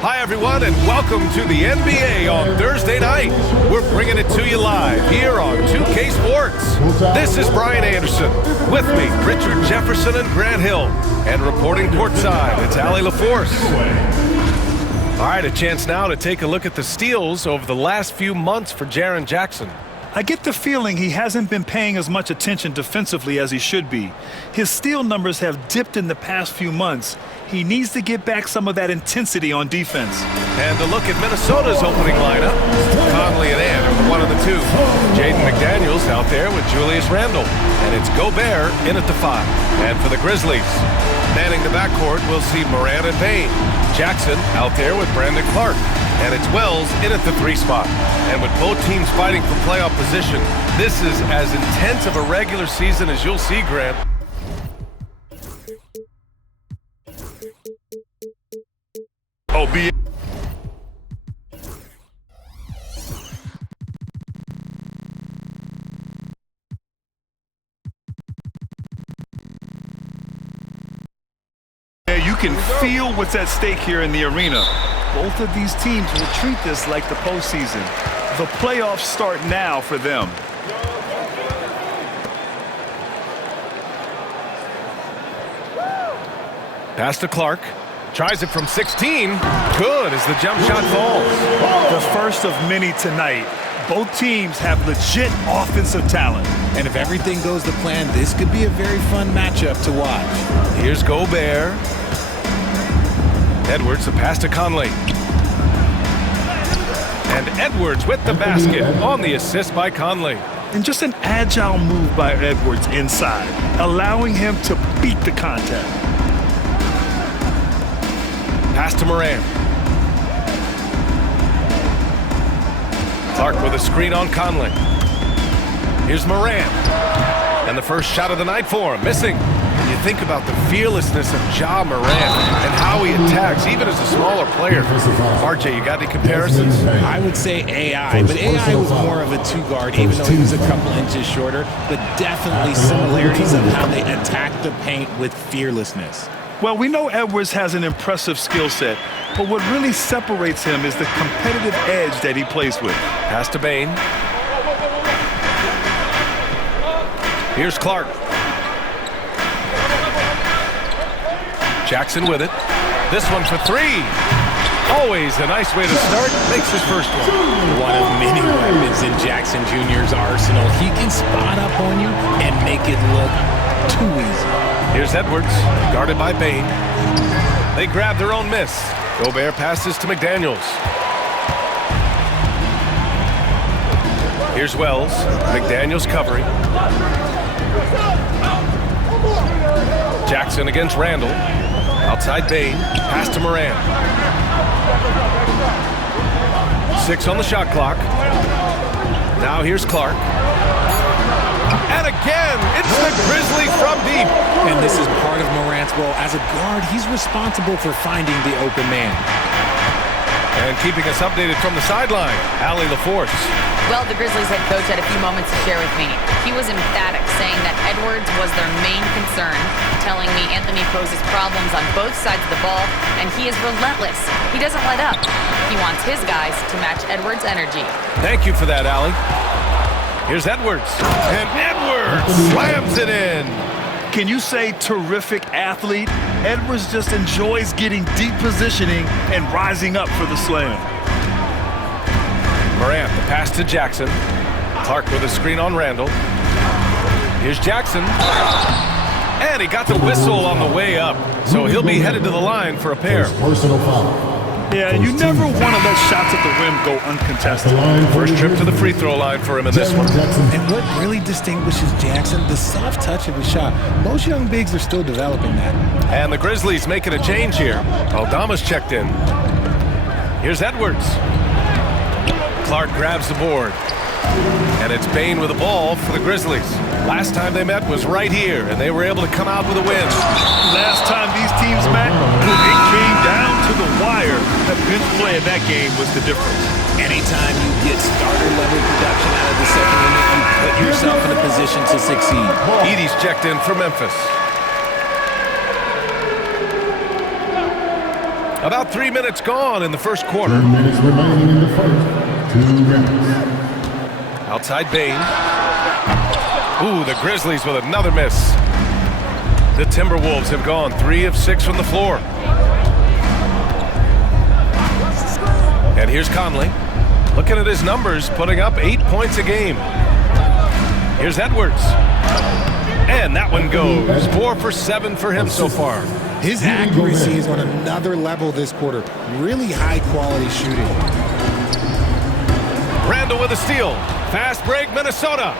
Hi, everyone, and welcome to the NBA on Thursday night. We're bringing it to you live here on 2K Sports. This is Brian Anderson. With me, Richard Jefferson and Grant Hill. And reporting courtside, it's Allie LaForce. All right, a chance now to take a look at the steals over the last few months for Jaren Jackson. I get the feeling he hasn't been paying as much attention defensively as he should be. His steal numbers have dipped in the past few months. He needs to get back some of that intensity on defense. And a look at Minnesota's opening lineup. Conley and Ant are one of the two. Jaden McDaniels out there with Julius Randle. And it's Gobert in at the 5. And for the Grizzlies, manning the backcourt, we'll see Morant and Payne. Jackson out there with Brandon Clark. And it's Wells in at the 3 spot. And with both teams fighting for playoff position, this is as intense of a regular season as you'll see, Grant. You can feel what's at stake here in the arena. Both of these teams will treat this like the postseason. The playoffs start now for them. Pass to Clark. Tries it from 16. Good as the jump shot falls. The first of many tonight. Both teams have legit offensive talent. And if everything goes to plan, this could be a very fun matchup to watch. Here's Gobert. Edwards, a pass to Conley. And Edwards with the basket on the assist by Conley. And just an agile move by Edwards inside, allowing him to beat the contact. Pass to Morant. Clark with a screen on Conley. Here's Morant. And the first shot of the night for him, missing. You think about the fearlessness of Ja Morant and how he attacks, even as a smaller player. RJ, you got any comparisons? I would say AI, but AI was more of a two-guard, even though he was a couple inches shorter, but definitely similarities of how they attack the paint with fearlessness. Well, we know Edwards has an impressive skill set, but what really separates him is the competitive edge that he plays with. Pass to Bane. Here's Clark. Jackson with it. This one for 3. Always a nice way to start. Makes his first one. One of many weapons in Jackson Jr.'s arsenal. He can spot up on you and make it look too easy. Here's Edwards, guarded by Bane. They grab their own miss. Gobert passes to McDaniels. Here's Wells. McDaniels covering. Jackson against Randle. Outside Bane. Pass to Morant. 6 on the shot clock. Now here's Clark. And again, it's the Grizzlies from deep. And this is part of Morant's role. As a guard, he's responsible for finding the open man. And keeping us updated from the sideline, Allie LaForce. Well, the Grizzlies head coach had a few moments to share with me. He was emphatic, saying that Edwards was their main concern, telling me Anthony poses problems on both sides of the ball, and he is relentless. He doesn't let up. He wants his guys to match Edwards' energy. Thank you for that, Allie. Here's Edwards. And Edwards slams it in. Can you say terrific athlete? Edwards just enjoys getting deep positioning and rising up for the slam. Morant, the pass to Jackson. Clark with a screen on Randle. Here's Jackson. And he got the whistle on the way up. So he'll be headed to the line for a pair. Personal foul. Yeah, you never want to let shots at the rim go uncontested. First trip to the free throw line for him in this one. And what really distinguishes Jackson, the soft touch of his shot. Most young bigs are still developing that. And the Grizzlies making a change here. Aldama's checked in. Here's Edwards. Clark grabs the board. And it's Bane with the ball for the Grizzlies. Last time they met was right here, and they were able to come out with a win. Last time these teams met, it came down to the wire. The bench play in that game was the difference. Anytime you get starter-level production out of the second unit, you put yourself in a position to succeed. Edey's checked in for Memphis. About 3 minutes gone in the first quarter. 2 minutes remaining in the first. 2 minutes. Outside Bain. Ooh, the Grizzlies with another miss. The Timberwolves have gone 3 of 6 from the floor. And here's Conley. Looking at his numbers, putting up 8 points a game. Here's Edwards. And that one goes. 4 for 7 for him so far. His accuracy is on another level this quarter. Really high quality shooting. Randall with a steal. Fast break, Minnesota.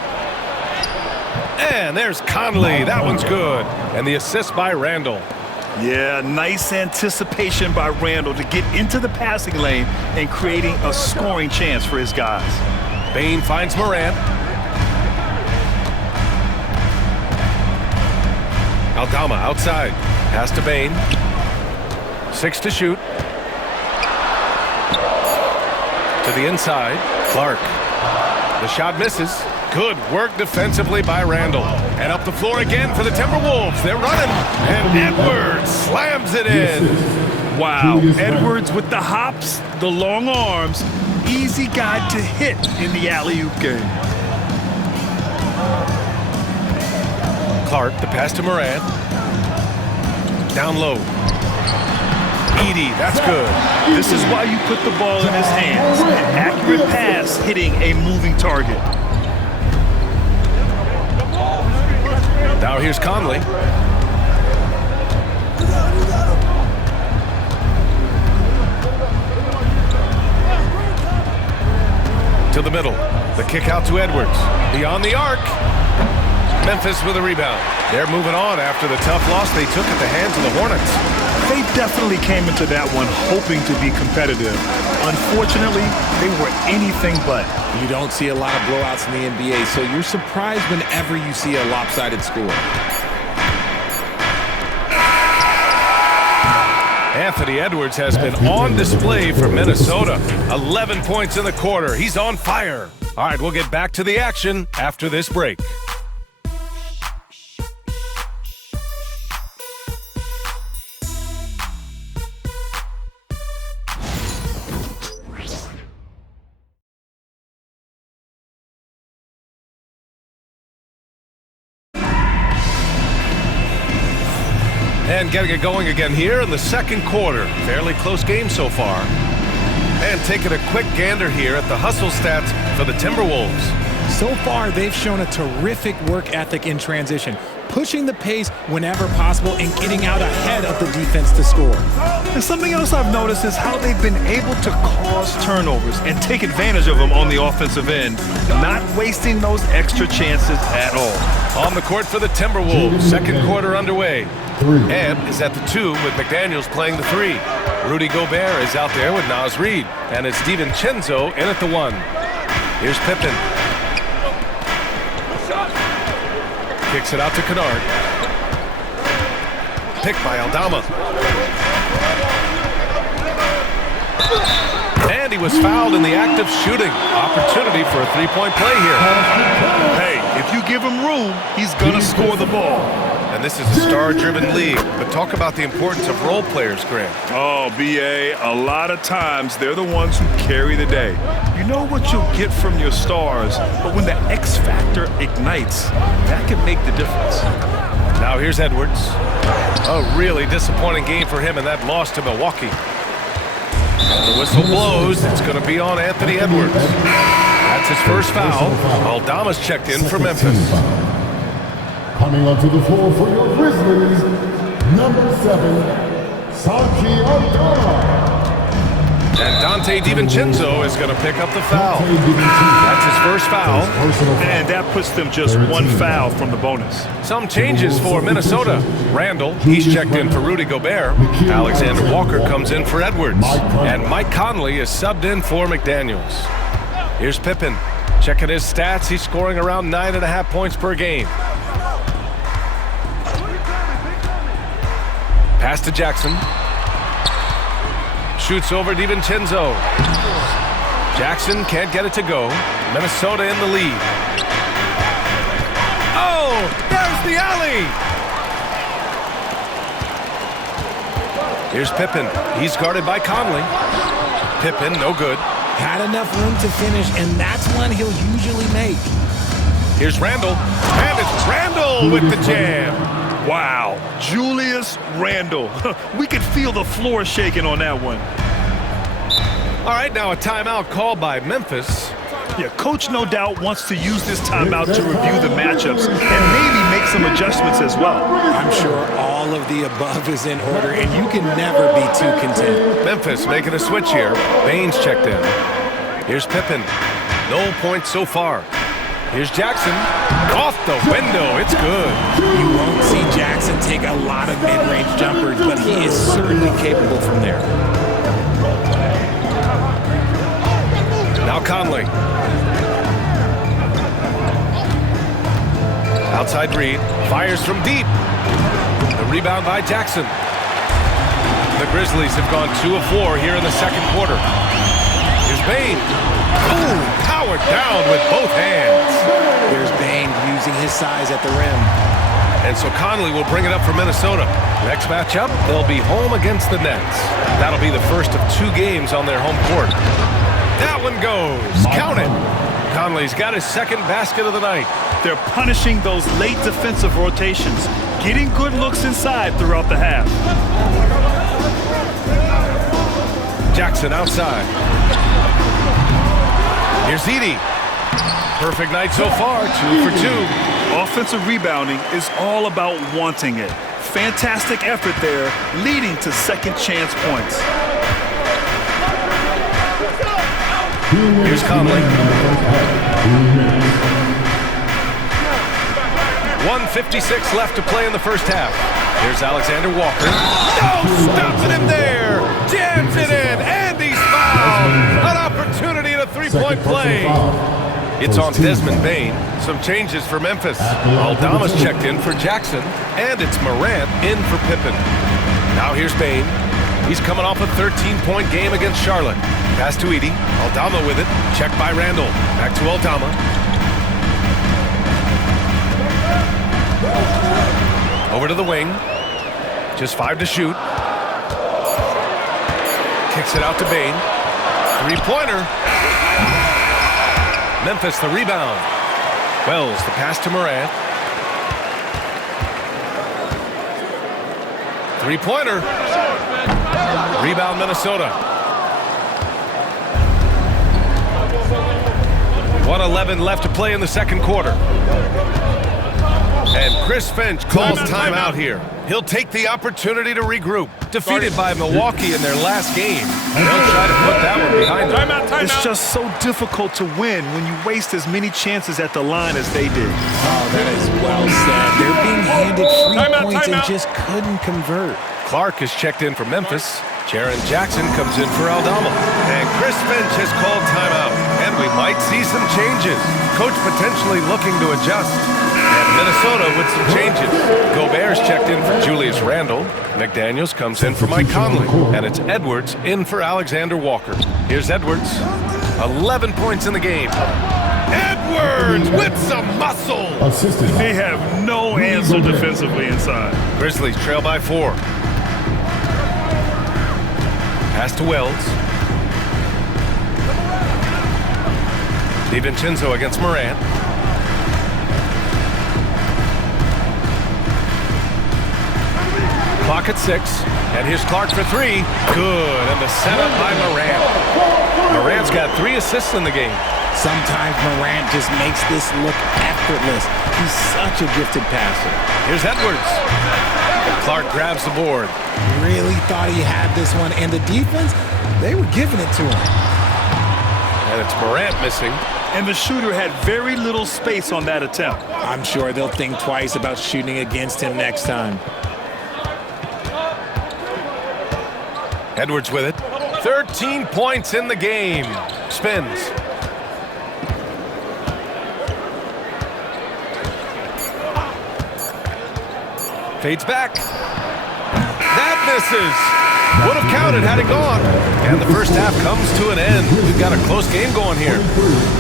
And there's Conley. That one's good. And the assist by Randall. Yeah, nice anticipation by Randall to get into the passing lane and creating a scoring chance for his guys. Bain finds Morant. Aldama outside. Pass to Bain. 6 to shoot. To the inside. Clark. The shot misses. Good work defensively by Randall. And up the floor again for the Timberwolves. They're running. And Edwards slams it in. Wow, Edwards with the hops, the long arms. Easy guy to hit in the alley-oop game. Clark, the pass to Morant. Down low. Edey, that's good. This is why you put the ball in his hands. An accurate pass hitting a moving target. Now here's Conley. To the middle. The kick out to Edwards. Beyond the arc. Memphis with a rebound. They're moving on after the tough loss they took at the hands of the Hornets. They definitely came into that one hoping to be competitive. Unfortunately, they were anything but. You don't see a lot of blowouts in the NBA, so you're surprised whenever you see a lopsided score. Anthony Edwards has been on display for Minnesota. 11 points in the quarter. He's on fire. All right, we'll get back to the action after this break. And getting it going again here in the second quarter. Fairly close game so far. And taking a quick gander here at the hustle stats for the Timberwolves. So far, they've shown a terrific work ethic in transition, pushing the pace whenever possible and getting out ahead of the defense to score. And something else I've noticed is how they've been able to cause turnovers and take advantage of them on the offensive end, not wasting those extra chances at all. On the court for the Timberwolves, second quarter underway. Ebb is at the 2 with McDaniels playing the 3. Rudy Gobert is out there with Naz Reid, and it's DiVincenzo in at the 1. Here's Pippen. Kicks it out to Kennard. Picked by Aldama. And he was fouled in the act of shooting. Opportunity for a three-point play here. Hey, if you give him room, he's gonna score the ball. And this is a star-driven league, but talk about the importance of role players, Grant. Oh, B.A., a lot of times they're the ones who carry the day. You know what you'll get from your stars, but when the X factor ignites, that can make the difference. Now here's Edwards. A really disappointing game for him in that loss to Milwaukee. And the whistle blows. It's going to be on Anthony Edwards. That's his first foul. Aldama's checked in for Memphis. Coming onto the floor for your Grizzlies, number 7, Santi Aldama. And Dante DiVincenzo is going to pick up the foul. That's his first foul. And that puts them just one foul from the bonus. Some changes for Minnesota. Randall, he's checked in for Rudy Gobert. Alexander Walker comes in for Edwards. And Mike Conley is subbed in for McDaniels. Here's Pippen. Checking his stats, he's scoring around 9.5 points per game. Pass to Jackson. Shoots over DiVincenzo. Jackson can't get it to go. Minnesota in the lead. Oh, there's the alley. Here's Pippen. He's guarded by Conley. Pippen, no good. Had enough room to finish, and that's one he'll usually make. Here's Randle. And it's Randle with the jam. Wow, Julius Randle. We could feel the floor shaking on that one. All right, now a timeout called by Memphis. Yeah, coach no doubt wants to use this timeout to review the matchups and maybe make some adjustments as well. I'm sure all of the above is in order, and you can never be too content. Memphis making a switch here. Baines checked in. Here's Pippen. No points so far. Here's Jackson. Off the window. It's good. You won't see Jackson take a lot of mid-range jumpers, but he is certainly capable from there. Now Conley. Outside Reed. Fires from deep. The rebound by Jackson. The Grizzlies have gone 2 of 4 here in the second quarter. Here's Bane. Ooh, powered down with both hands. There's Bane using his size at the rim. And so Conley will bring it up for Minnesota. Next matchup, they'll be home against the Nets. That'll be the first of 2 games on their home court. That one goes. Count it. Conley's got his second basket of the night. They're punishing those late defensive rotations, getting good looks inside throughout the half. Jackson outside. Here's Edey. Perfect night so far, 2 for 2. Offensive rebounding is all about wanting it. Fantastic effort there, leading to second chance points. Here's Conley. 1:56 left to play in the first half. Here's Alexander Walker. No, stopping him there. Jams it in, and he's fouled. An opportunity at a three-point play. It's on Desmond Bane. Some changes for Memphis. Aldama's checked in for Jackson, and it's Morant in for Pippen. Now here's Bane. He's coming off a 13-point game against Charlotte. Pass to Edey. Aldama with it. Checked by Randle. Back to Aldama. Over to the wing. Just 5 to shoot. Kicks it out to Bane. Three-pointer. Memphis the rebound. Wells the pass to Morant. Three-pointer. Rebound Minnesota. 1:11 left to play in the second quarter. And Chris Finch calls timeout here. He'll take the opportunity to regroup. Defeated by Milwaukee in their last game, they'll try to put that one behind them. It's just so difficult to win when you waste as many chances at the line as they did. Oh, that is well said. They're being handed free points and just couldn't convert. Clark is checked in for Memphis. Jaren Jackson comes in for Aldama. And Chris Finch has called timeout. And we might see some changes. Coach potentially looking to adjust. And Minnesota with some changes. Gobert's checked in for Julius Randle. McDaniels comes in for Mike Conley. And it's Edwards in for Alexander Walker. Here's Edwards. 11 points in the game. Edwards with some muscle. They have no answer defensively inside. Grizzlies trail by 4. Pass to Wells. DiVincenzo against Morant. Clock at 6. And here's Clark for 3. Good. And the setup by Morant. Morant's got 3 assists in the game. Sometimes Morant just makes this look effortless. He's such a gifted passer. Here's Edwards. Clark grabs the board. Really thought he had this one. And the defense, they were giving it to him. And it's Morant missing. And the shooter had very little space on that attempt. I'm sure they'll think twice about shooting against him next time. Edwards with it. 13 points in the game. Spins. Fades back. That misses. Would have counted had it gone. And the first half comes to an end. We've got a close game going here.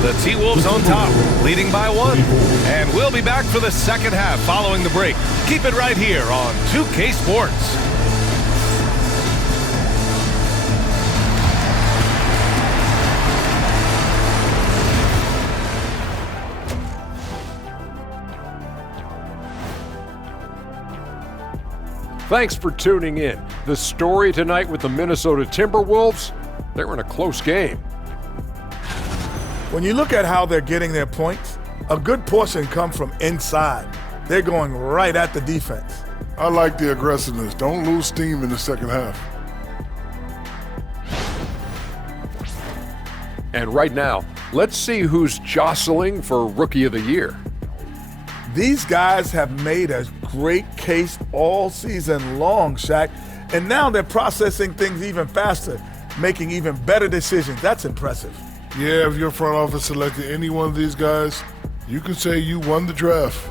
The T-Wolves on top, leading by 1. And we'll be back for the second half following the break. Keep it right here on 2K Sports. Thanks for tuning in. The story tonight with the Minnesota Timberwolves, they're in a close game. When you look at how they're getting their points, a good portion comes from inside. They're going right at the defense. I like the aggressiveness. Don't lose steam in the second half. And right now, let's see who's jostling for Rookie of the Year. These guys have made a great case all season long, Shaq, and now they're processing things even faster, making even better decisions. That's impressive. Yeah, if your front office selected any one of these guys, you can say you won the draft.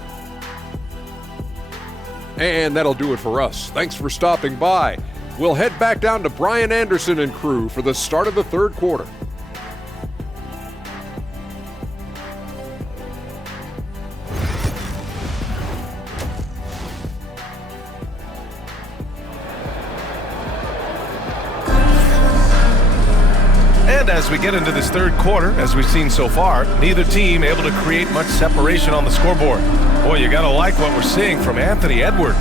And that'll do it for us. Thanks for stopping by. We'll head back down to Brian Anderson and crew for the start of the third quarter. And as we get into this third quarter, as we've seen so far, neither team able to create much separation on the scoreboard. Boy, you gotta like what we're seeing from Anthony Edwards.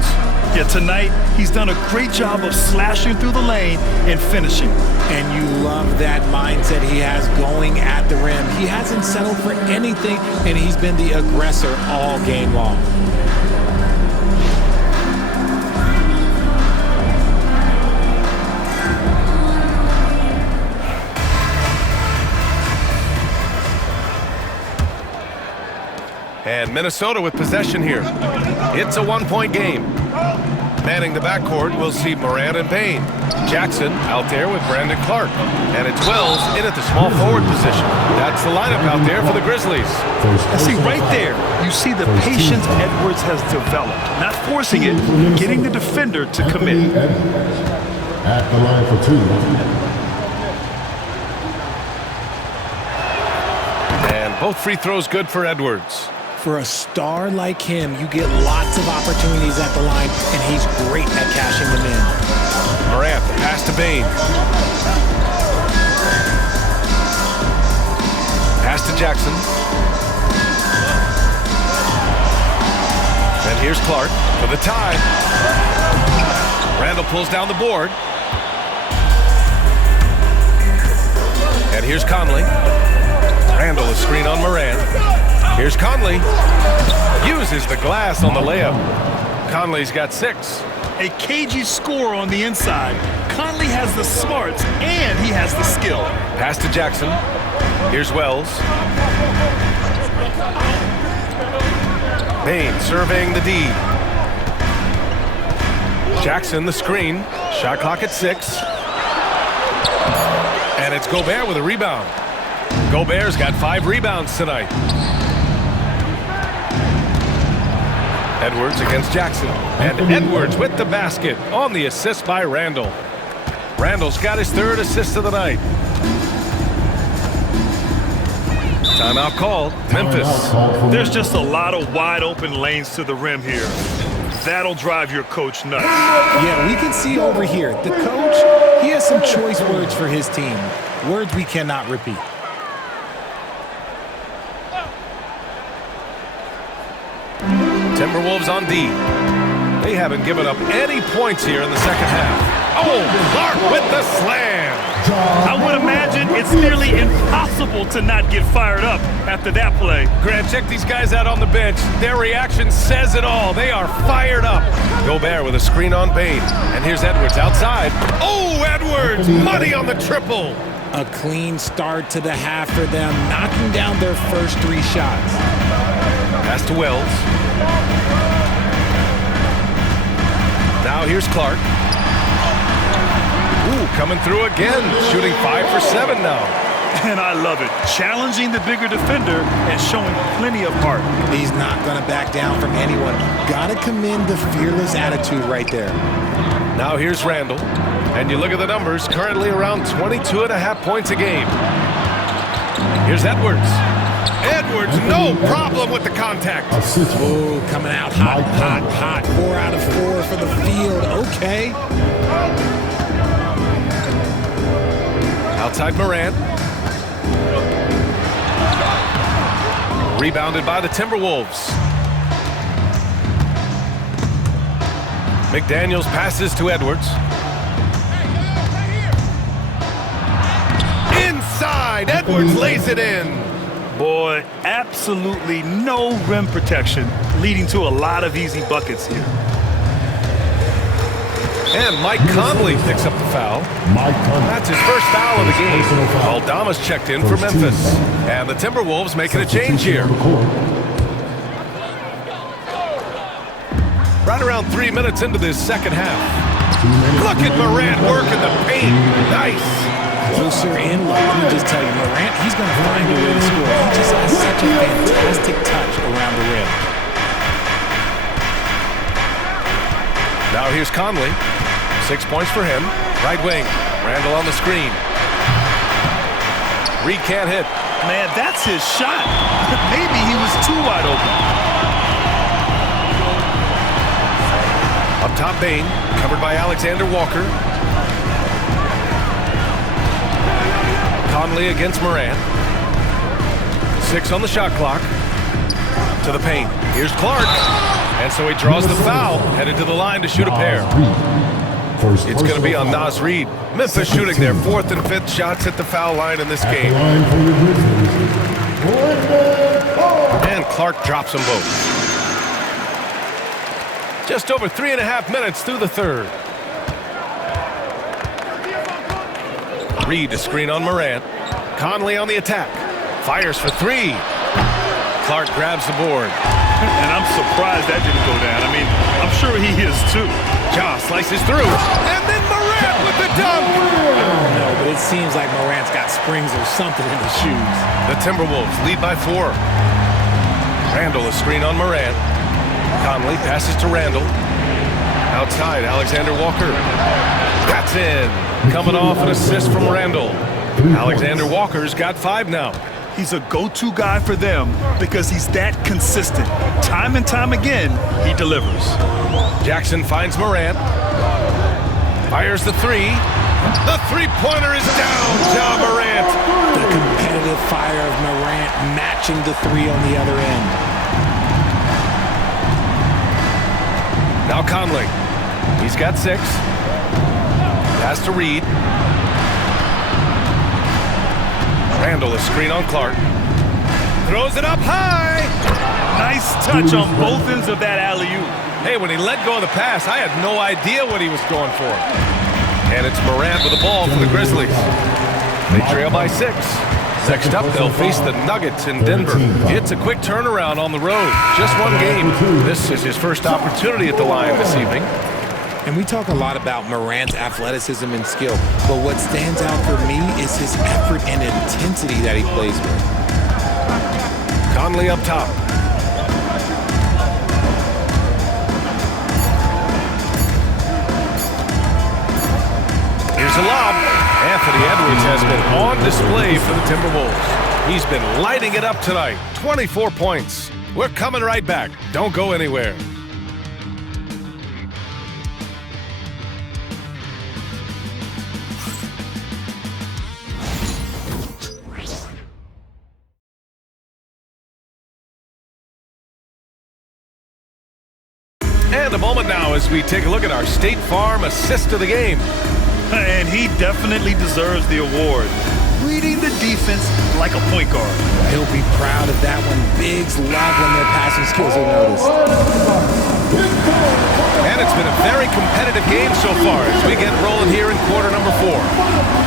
Yeah, tonight, he's done a great job of slashing through the lane and finishing. And you love that mindset he has going at the rim. He hasn't settled for anything, and he's been the aggressor all game long. And Minnesota with possession here. It's a one-point game. Manning the backcourt, we'll see Morant and Payne. Jackson out there with Brandon Clark. And it's Wells in at the small forward position. That's the lineup out there for the Grizzlies. And see, right there, you see the patience Edwards has developed. Not forcing it, getting the defender to commit. At the line for two. And both free throws good for Edwards. For a star like him, you get lots of opportunities at the line, and he's great at cashing them in. Morant, the pass to Payne. Pass to Jackson. And here's Clark for the tie. Randall pulls down the board. And here's Conley. Randall, a screen on Morant. Here's Conley. Uses the glass on the layup. Conley's got 6. A cagey score on the inside. Conley has the smarts and he has the skill. Pass to Jackson. Here's Wells. Payne surveying the D. Jackson the screen. Shot clock at 6. And it's Gobert with a rebound. Gobert's got 5 rebounds tonight. Edwards against Jackson. And Edwards with the basket on the assist by Randall. Randall's got his 3rd assist of the night. Timeout called. Memphis. There's just a lot of wide open lanes to the rim here. That'll drive your coach nuts. Yeah, we can see over here, the coach, he has some choice words for his team. Words we cannot repeat. Timberwolves on D. They haven't given up any points here in the second half. Oh, Clark with the slam. I would imagine it's nearly impossible to not get fired up after that play. Grant, check these guys out on the bench. Their reaction says it all. They are fired up. Gobert with a screen on Payne. And here's Edwards outside. Oh, Edwards! Money on the triple. A clean start to the half for them, knocking down their first 3 shots. Pass to Wells. Now here's Clark. Ooh, coming through again. Shooting 5 for 7 now. And I love it. Challenging the bigger defender and showing plenty of heart. He's not going to back down from anyone. Got to commend the fearless attitude right there. Now here's Randall. And you look at the numbers, currently around 22.5 points a game. Here's Edwards. Edwards, no problem with the contact. Oh, coming out hot, hot, hot. 4 out of 4 for the field. Okay. Outside Morant. Rebounded by the Timberwolves. McDaniels passes to Edwards. Inside, Edwards lays it in. Boy, absolutely no rim protection, leading to a lot of easy buckets here. And Mike Conley picks up the foul. That's his first foul of the game. Aldama's checked in for Memphis. And the Timberwolves making a change here. Right around 3 minutes into this second half. Look at Morant working the paint. Nice. Closer in, let me just tell you, Morant, he's going to find a way to score. He just has such a fantastic touch around the rim. Now here's Conley. 6 points for him. Right wing. Randall on the screen. Reed can't hit. Man, that's his shot. Maybe he was too wide open. Up top, Bain. Covered by Alexander Walker. Conley against Morant. 6 on the shot clock. To the paint. Here's Clark. And so he draws the foul. Headed to the line to shoot a pair. It's going to be on Naz Reid. Memphis shooting their 4th and 5th shots at the foul line in this game. And Clark drops them both. Just over 3.5 minutes through the third. Reid to screen on Morant. Conley on the attack. Fires for 3. Clark grabs the board. And I'm surprised that didn't go down. I mean, I'm sure he is too. Ja slices through. And then Morant with the dunk. I don't know, but it seems like Morant's got springs or something in his shoes. The Timberwolves lead by 4. Randall a screen on Morant. Conley passes to Randall. Outside, Alexander Walker. That's in. Coming off an assist from Randall. Alexander Walker's got 5 now. He's a go-to guy for them because he's that consistent. Time and time again, he delivers. Jackson finds Morant. Fires the 3. The three-pointer is down. Ja Morant. The competitive fire of Morant matching the 3 on the other end. Now Conley. He's got 6. Pass to Reid. Randall a screen on Clark. Throws it up high. Nice touch on both ends of that alley-oop. Hey, when he let go of the pass, I had no idea what he was going for. And it's Morant with the ball for the Grizzlies. They trail by 6. Next up, they'll face the Nuggets in Denver. It's a quick turnaround on the road. Just 1 game. This is his first opportunity at the line this evening. And we talk a lot about Morant's athleticism and skill, but what stands out for me is his effort and intensity that he plays with. Conley up top. Here's a lob. Anthony Edwards has been on display for the Timberwolves. He's been lighting it up tonight. 24 points. We're coming right back. Don't go anywhere. And a moment now as we take a look at our State Farm assist of the game. And he definitely deserves the award. Reading the defense like a point guard. He'll be proud of that one. Bigs love when their passing skills are noticed. And it's been a very competitive game so far as we get rolling here in quarter number 4.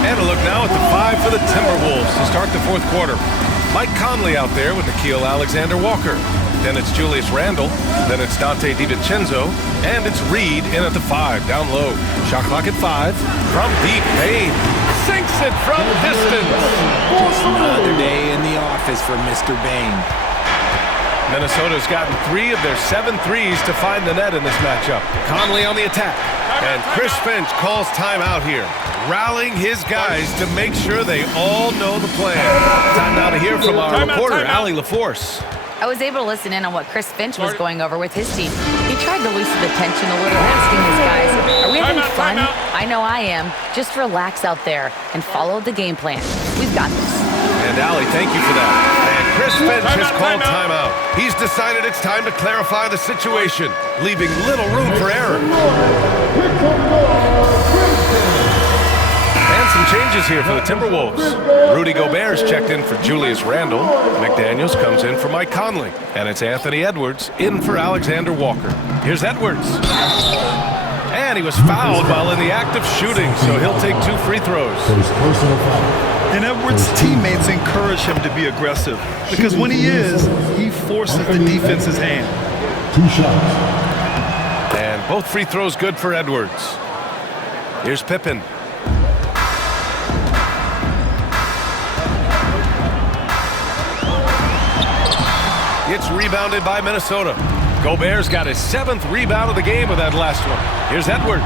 And a look now at the 5 for the Timberwolves to start the 4th quarter. Mike Conley out there with Nickeil Alexander-Walker. Then it's Julius Randle. Then it's Dante DiVincenzo. And it's Reid in at the 5, down low. Shot clock at 5. From deep, Bain sinks it from distance. Just another day in the office for Mr. Bain. Minnesota's gotten 3 of their 7 threes to find the net in this matchup. Conley on the attack. And Chris Finch calls timeout here, rallying his guys to make sure they all know the plan. Time now to hear from our reporter, Allie LaForce. I was able to listen in on what Chris Finch was going over with his team. He tried to loosen the tension a little, asking his guys, are we having fun? I know I am. Just relax out there and follow the game plan. We've got this. And Allie, thank you for that. And Chris Finch has called timeout. He's decided it's time to clarify the situation, leaving little room for error. And some changes here for the Timberwolves. Rudy Gobert's checked in for Julius Randle. McDaniels comes in for Mike Conley. And it's Anthony Edwards in for Alexander Walker. Here's Edwards. And he was fouled while in the act of shooting, so he'll take 2 free throws. And Edwards' teammates encourage him to be aggressive because when he is, he forces the defense's hand. 2 shots. And both free throws good for Edwards. Here's Pippen. It's rebounded by Minnesota. Gobert's got his 7th rebound of the game with that last one. Here's Edwards.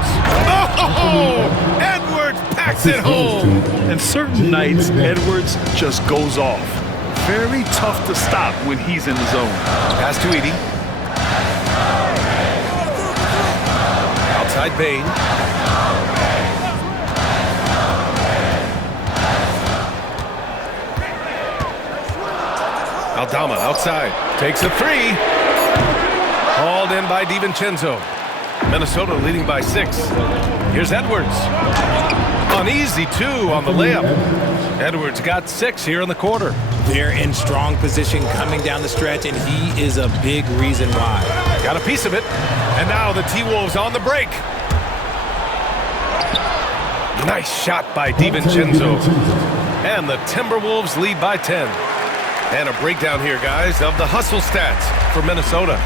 Oh! Edwards packs it home. And certain nights, Edwards just goes off. Very tough to stop when he's in the zone. Pass to Edey. Outside Bane. Aldama outside. Takes a 3. Hauled in by DiVincenzo. Minnesota leading by 6. Here's Edwards. Uneasy 2 on the layup. Edwards got 6 here in the quarter. They're in strong position coming down the stretch, and he is a big reason why. Got a piece of it. And now the T-Wolves on the break. Nice shot by DiVincenzo. And the Timberwolves lead by 10. And a breakdown here, guys, of the hustle stats for Minnesota.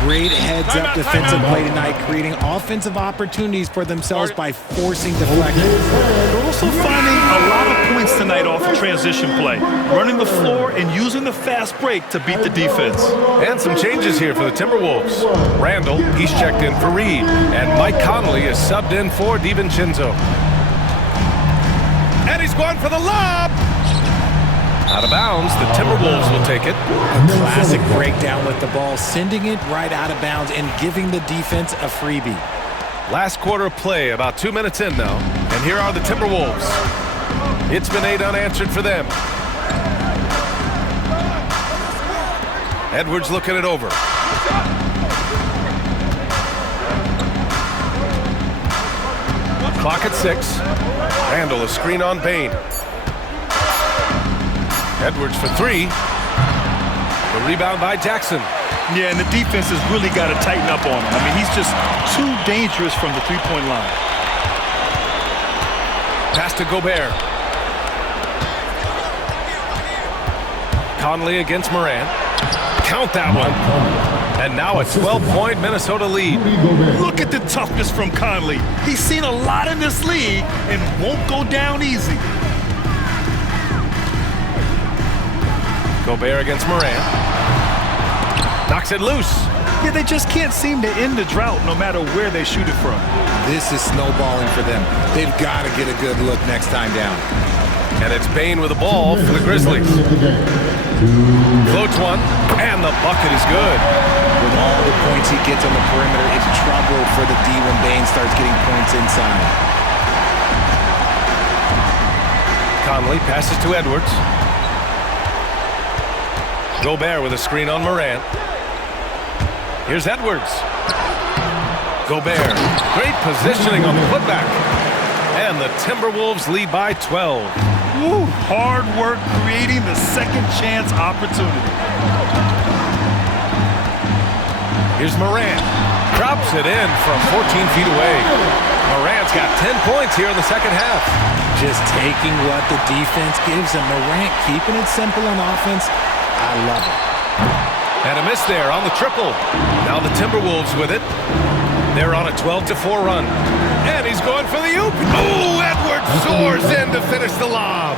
Great heads-up defensive play tonight, creating offensive opportunities for themselves by forcing deflections. They're also finding a lot of points tonight off of transition play, running the floor and using the fast break to beat the defense. And some changes here for the Timberwolves. Randle, he's checked in for Reed, and Mike Conley is subbed in for DiVincenzo. And he's going for the lob! Out of bounds, the Timberwolves will take it. A classic breakdown with the ball, sending it right out of bounds and giving the defense a freebie. Last quarter of play, about 2 minutes in now. And here are the Timberwolves. It's been 8 unanswered for them. Edwards looking it over. Clock at 6. Randle, a screen on Bane. Edwards for 3. The rebound by Jackson. Yeah, and the defense has really got to tighten up on him. I mean, he's just too dangerous from the three-point line. Pass to Gobert. Conley against Morant. Count that one. And now a 12-point Minnesota lead. Look at the toughness from Conley. He's seen a lot in this league and won't go down easy. Gobert against Morant. Knocks it loose. Yeah, they just can't seem to end the drought no matter where they shoot it from. This is snowballing for them. They've got to get a good look next time down. And it's Bane with the ball for the Grizzlies. Floats one, and the bucket is good. With all the points he gets on the perimeter, it's trouble for the D when Bane starts getting points inside. Conley passes to Edwards. Gobert with a screen on Morant. Here's Edwards. Gobert. Great positioning on the putback. And the Timberwolves lead by 12. Woo, hard work creating the second chance opportunity. Here's Morant. Drops it in from 14 feet away. Morant's got 10 points here in the second half. Just taking what the defense gives him. Morant keeping it simple on offense. I love it. And a miss there on the triple. Now the Timberwolves with it. They're on a 12-4 run. And he's going for the oop. Oh, Edwards soars in to finish the lob.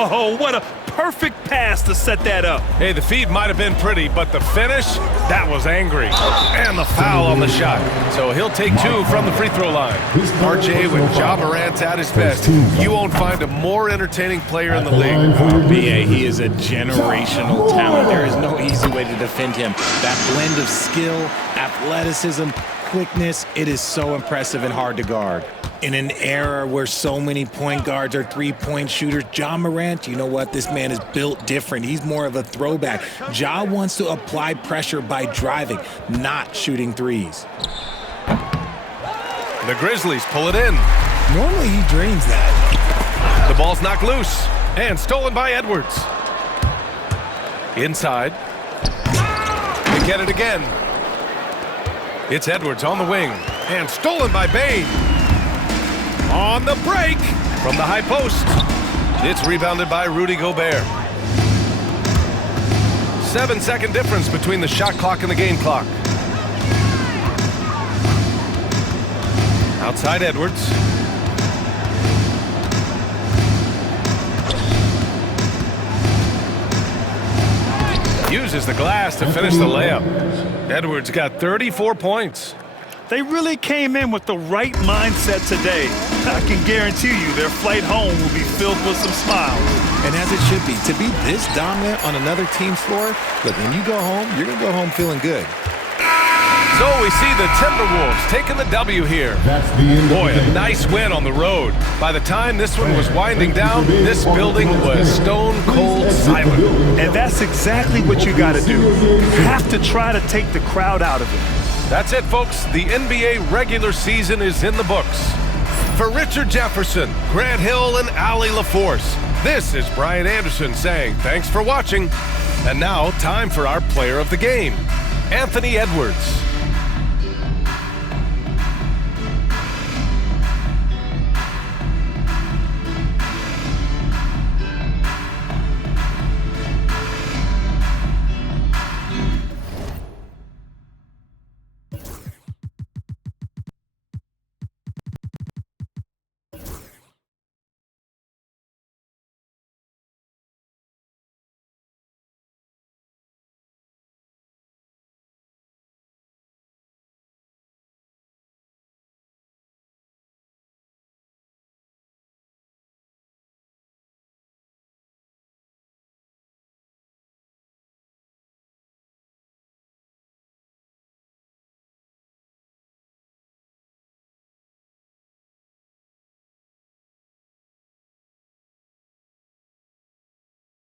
Oh, what a perfect pass to set that up. Hey, the feed might have been pretty, but the finish, that was angry. And the foul on the shot. So he'll take 2 from the free throw line. RJ, when Ja Morant's at his best, you won't find a more entertaining player in the league. BA, he is a generational talent. There is no easy way to defend him. That blend of skill, athleticism, quickness, it is so impressive and hard to guard. In an era where so many point guards are three-point shooters, Ja Morant, you know what? This man is built different. He's more of a throwback. Ja wants to apply pressure by driving, not shooting threes. The Grizzlies pull it in. Normally he dreams that. The ball's knocked loose and stolen by Edwards. Inside. They get it again. It's Edwards on the wing and stolen by Bane. On the break from the high post. It's rebounded by Rudy Gobert. 7-second difference between the shot clock and the game clock. Outside Edwards. Uses the glass to finish the layup. Edwards got 34 points. They really came in with the right mindset today. I can guarantee you their flight home will be filled with some smiles. And as it should be, to be this dominant on another team's floor, look, when you go home, you're going to go home feeling good. So we see the Timberwolves taking the W here. Boy, a nice win on the road. By the time this one was winding down, this building was stone cold silent. And that's exactly what you got to do. You have to try to take the crowd out of it. That's it, folks. The NBA regular season is in the books. For Richard Jefferson, Grant Hill, and Allie LaForce, this is Brian Anderson saying thanks for watching. And now, time for our player of the game, Anthony Edwards.